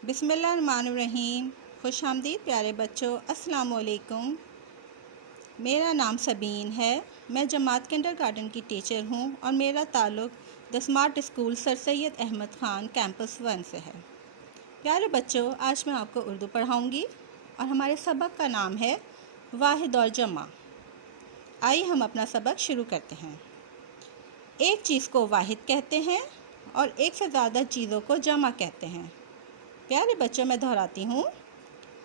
बिस्मिल्लाहिर्रहमानिर्रहीम। खुश आमदीद प्यारे बच्चों, अस्सलाम वालेकुम। मेरा नाम सबीन है। मैं जमात किंडरगार्टन की टीचर हूँ और मेरा ताल्लुक़ the smart school sir Syed Ahmad Khan campus 1 से है। प्यारे बच्चों, आज मैं आपको उर्दू पढ़ाऊँगी और हमारे सबक का नाम है वाहिद और जमा। आइए हम अपना सबक शुरू करते हैं। एक चीज़ को वाहिद कहते हैं और एक से ज़्यादा चीज़ों को जमा कहते हैं। प्यारे बच्चों, मैं दोहराती हूँ,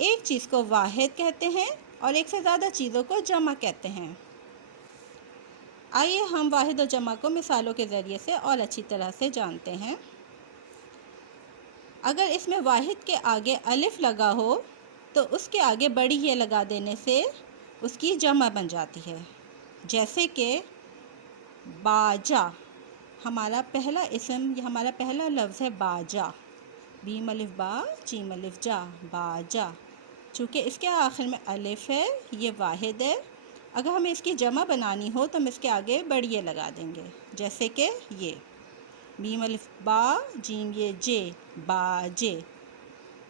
एक चीज़ को वाहिद कहते हैं और एक से ज़्यादा चीज़ों को जमा कहते हैं। आइए हम वाहिद और जमा को मिसालों के ज़रिए से और अच्छी तरह से जानते हैं। अगर इसमें वाहिद के आगे अलिफ लगा हो तो उसके आगे बड़ी ये लगा देने से उसकी जमा बन जाती है। जैसे कि बाजा, हमारा पहला इसम, ये हमारा पहला लफ्ज़ है बाजा। बीम अलिफ बा जीम अलिफ जा, बाजा। चूँकि इसके आखिर में अलिफ है, ये वाहिद है। अगर हमें इसकी जमा बनानी हो तो हम इसके आगे बड़िए लगा देंगे। जैसे कि ये बीम अलिफ बा जीम ये जे, बाजे।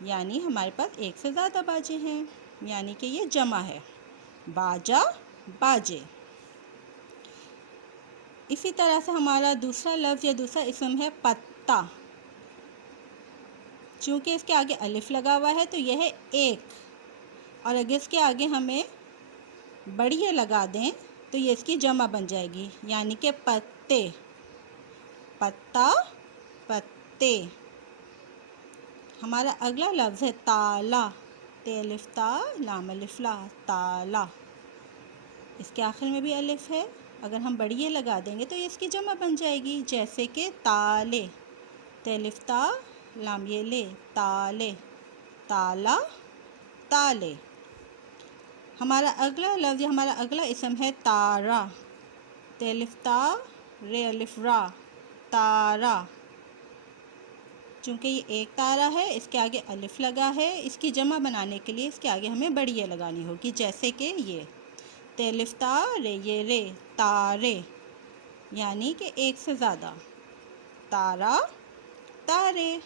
यानी हमारे पास एक से ज़्यादा बाजे हैं, यानी कि ये जमा है, बाजा बाजे। इसी तरह से हमारा दूसरा लफ्ज़ या दूसरा इसम है पत्ता। चूँकि इसके आगे अलिफ लगा हुआ है तो यह है एक, और अगर इसके आगे हमें बड़िए लगा दें तो ये इसकी जमा बन जाएगी, यानी कि पत्ते, पत्ता, पत्ते। हमारा अगला लफ्ज़ है ताला। ते अलिफ ता लाम अलिफ ला, ताला। इसके आखिर में भी अलिफ है, अगर हम बड़िए लगा देंगे तो ये इसकी जमा बन जाएगी। जैसे कि ताले, ते अलिफ ता लाम ये ले, ताले, ताला, ताले। हमारा अगला लफ्ज़, हमारा अगला इसम है तारा। ते अलिफ ता रे अलिफ रा, तारा। चूँकि ये एक तारा है, इसके आगे अलिफ लगा है, इसकी जमा बनाने के लिए इसके आगे हमें बड़िए लगानी होगी। जैसे कि ये ते अलिफ ता रे ये रे, तारे। यानी कि एक से ज़्यादा, तारा, तारे।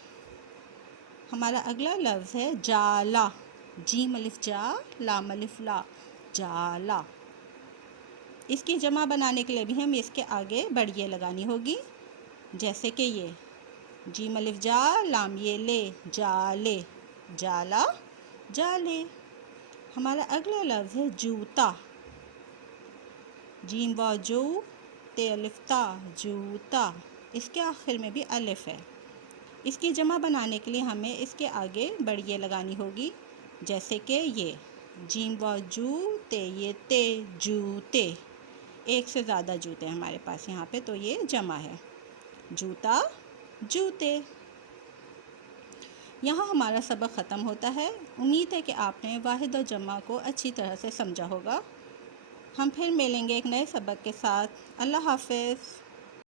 हमारा अगला लफ्ज़ है जाला। जीम अलिफ जा लाम अलिफ ला, जाला। इसकी जमा बनाने के लिए भी हम इसके आगे बड़िए लगानी होगी। जैसे कि ये जीम अलिफ जा लाम ये ले, जाले, जाला, जाले। हमारा अगला लफ्ज़ है जूता। जीम व जू ते अलिफ ता, जूता। इसके आखिर में भी अलिफ है। इसकी जमा बनाने के लिए हमें इसके आगे बड़िए लगानी होगी। जैसे कि ये जीम व जू ते ये ते, जूते। एक से ज़्यादा जूते हैं हमारे पास यहाँ पे, तो ये जमा है, जूता, जूते। यहाँ हमारा सबक ख़त्म होता है। उम्मीद है कि आपने वाहिद और जमा को अच्छी तरह से समझा होगा। हम फिर मिलेंगे एक नए सबक के साथ। अल्लाह हाफ़िज़।